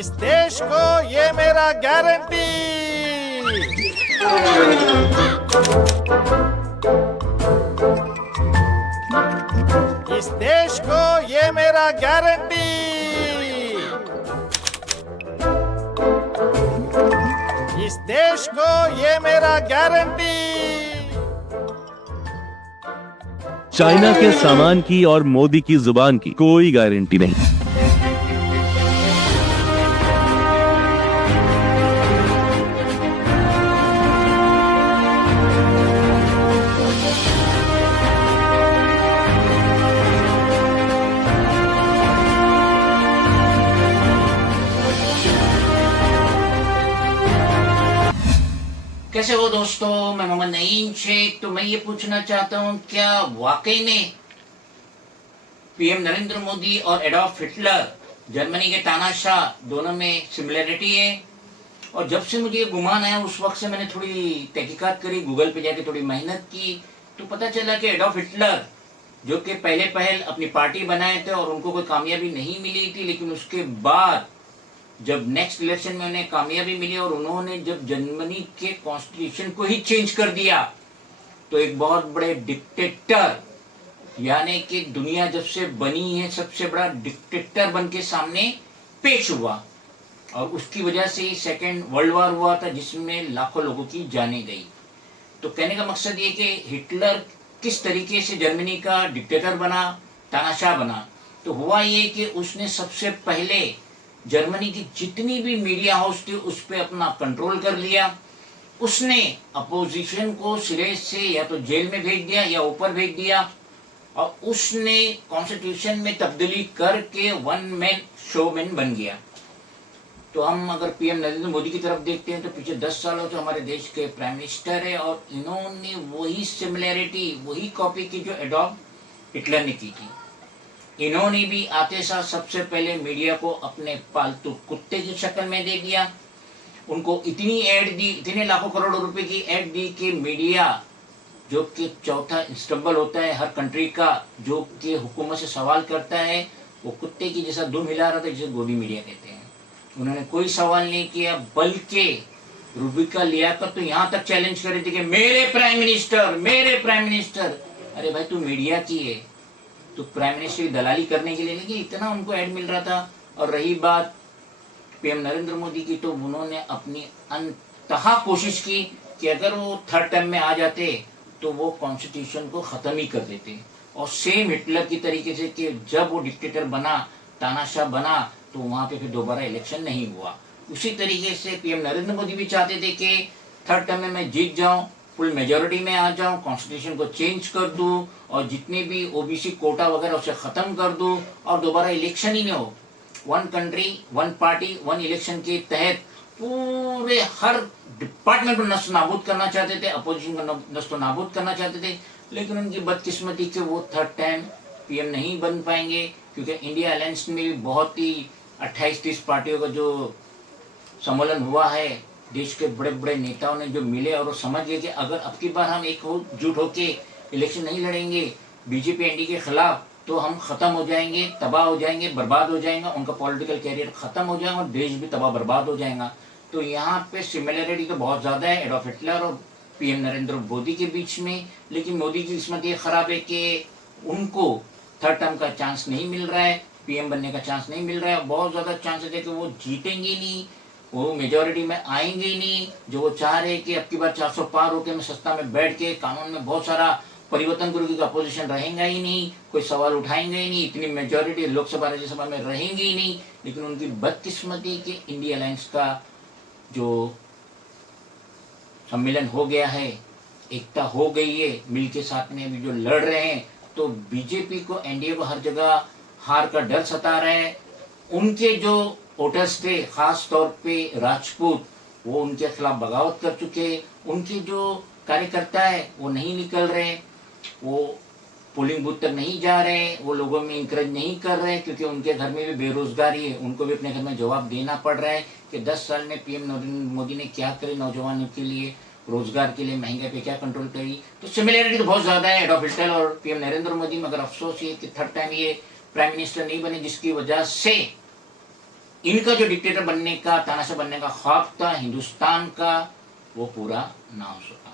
इस देश को ये मेरा गारंटी। इस देश को ये मेरा गारंटी। इस देश को ये मेरा गारंटी। चाइना के सामान की और मोदी की जुबान की कोई गारंटी नहीं। कैसे हो दोस्तों, मैं मोहम्मद नईम शेख। तो मैं ये पूछना चाहता हूँ, क्या वाकई में पीएम नरेंद्र मोदी और एडॉल्फ हिटलर जर्मनी के तानाशाह दोनों में सिमिलरिटी है? और जब से मुझे ये गुमान आया उस वक्त से मैंने थोड़ी तहकीकात करी, गूगल पे जाके थोड़ी मेहनत की, तो पता चला कि एडॉल्फ हिटलर जो कि पहले पहल अपनी पार्टी बनाए थे और उनको कोई कामयाबी नहीं मिली थी, लेकिन उसके बाद जब नेक्स्ट इलेक्शन में उन्हें कामयाबी मिली और उन्होंने जब जर्मनी के कॉन्स्टिट्यूशन को ही चेंज कर दिया, तो एक बहुत बड़े डिक्टेटर, यानी कि दुनिया जब से बनी है सबसे बड़ा डिक्टेटर बन के सामने पेश हुआ। और उसकी वजह से ही सेकेंड वर्ल्ड वॉर हुआ था, जिसमें लाखों लोगों की जानें गई। तो कहने का मकसद ये कि हिटलर किस तरीके से जर्मनी का डिक्टेटर बना, तानाशाह बना। तो हुआ ये कि उसने सबसे पहले जर्मनी की जितनी भी मीडिया हाउस थी उस पर अपना कंट्रोल कर लिया। उसने अपोजिशन को सिरे से या तो जेल में भेज दिया या ऊपर भेज दिया, और उसने कॉन्स्टिट्यूशन में तब्दीली करके वन मैन शोमैन बन गया। तो हम अगर पीएम नरेंद्र मोदी की तरफ देखते हैं तो पिछले 10 सालों से हमारे देश के प्राइम मिनिस्टर है, और इन्होंने वही सिमिलैरिटी, वही कॉपी की जो एडॉल्फ हिटलर ने की थी। इन्होंने भी आते साथ सबसे पहले मीडिया को अपने पालतू कुत्ते की शक्ल में दे दिया। उनको इतनी ऐड दी, इतने लाखों करोड़ों रुपए की ऐड दी कि मीडिया जो कि चौथा स्तंभ होता है हर कंट्री का, जो कि हुकूमत से सवाल करता है, वो कुत्ते की जैसा दुम हिला रहा था, जिसे गोदी मीडिया कहते हैं। उन्होंने कोई सवाल नहीं किया, बल्कि रूबिका लियाकत तो यहाँ तक चैलेंज कर रही थी कि मेरे प्राइम मिनिस्टर, मेरे प्राइम मिनिस्टर। अरे भाई, तू मीडिया की है, तो प्राइम मिनिस्टर की दलाली करने के लिए, लेकिन इतना उनको ऐड मिल रहा था। और रही बात पीएम नरेंद्र मोदी की, तो उन्होंने अपनी अंतहा कोशिश की कि अगर वो थर्ड टर्म में आ जाते तो वो कॉन्स्टिट्यूशन को खत्म ही कर देते। और सेम हिटलर की तरीके से कि जब वो डिक्टेटर बना, तानाशाह बना, तो वहां पे फिर दोबारा इलेक्शन नहीं हुआ। उसी तरीके से पीएम नरेंद्र मोदी भी चाहते थे कि थर्ड टर्म में मैं जीत जाऊं, फुल मेजोरिटी में आ जाऊं, कॉन्स्टिट्यूशन को चेंज कर दूं, और जितने भी ओबीसी कोटा वगैरह उसे खत्म कर दूं, और दोबारा इलेक्शन ही नहीं हो। One country one party one election के तहत पूरे हर डिपार्टमेंट को नष्ट नाबूद करना चाहते थे, अपोजिशन को नष्ट नाबूद करना चाहते थे। लेकिन उनकी बदकिस्मती के वो थर्ड टाइम पीएम नहीं बन पाएंगे, क्योंकि इंडिया अलायंस में भी बहुत ही 28-30 पार्टियों का जो सम्मेलन हुआ है, देश के बड़े बड़े नेताओं ने जो मिले और वो समझ गए कि अगर अब की बार हम एक जुट होके इलेक्शन नहीं लड़ेंगे बीजेपी एनडीए के खिलाफ, तो हम खत्म हो जाएंगे, तबाह हो जाएंगे, बर्बाद हो जाएंगे, उनका पॉलिटिकल कैरियर खत्म हो जाएगा और देश भी तबाह बर्बाद हो जाएगा। तो यहाँ पे सिमिलरिटी तो बहुत ज़्यादा है एडॉल्फ हिटलर और पीएम नरेंद्र मोदी के बीच में। लेकिन मोदी की किस्मत ये खराब है कि उनको थर्ड टर्म का चांस नहीं मिल रहा है, पीएम बनने का चांस नहीं मिल रहा है। बहुत ज़्यादा चांसेस है कि वो जीतेंगे नहीं, वो मेजोरिटी में आएंगे ही नहीं। जो वो चाह रहे हैं कि अब की बार 400 पार होकर मैं सत्ता में बैठ के कानून में बहुत सारा परिवर्तन करूंगी, का अपोजिशन रहेगा ही नहीं, कोई सवाल उठाएंगे ही नहीं, इतनी मेजोरिटी लोकसभा राज्यसभा में रहेंगी ही नहीं। लेकिन उनकी बदकिस्मती कि इंडिया अलायंस का जो सम्मेलन हो गया है, एकता हो गई है, मिल के साथ में अभी जो लड़ रहे हैं, तो बीजेपी को, एनडीए को हर जगह हार का डर सता रहा है। उनके जो वोटर्स थे, खास तौर पे राजपूत, वो उनके खिलाफ बगावत कर चुके। उनके जो कार्यकर्ता है वो नहीं निकल रहे, वो पोलिंग बूथ तक नहीं जा रहे, वो लोगों में इंकरेज नहीं कर रहे, क्योंकि उनके घर में भी बेरोजगारी है। उनको भी अपने घर में जवाब देना पड़ रहा है कि 10 साल में पीएम नरेंद्र मोदी ने क्या करे नौजवानों के लिए, रोजगार के लिए, महंगाई पे क्या कंट्रोल करी। तो सिमिलरिटी तो बहुत ज्यादा है एडॉल्फ हिटलर और पीएम नरेंद्र मोदी, मगर अफसोस ये कि थर्ड टाइम ये प्राइम मिनिस्टर नहीं बने, जिसकी वजह से इनका जो डिक्टेटर बनने का, तानाशाह बनने का ख्वाब था हिंदुस्तान का, वो पूरा ना हो सका।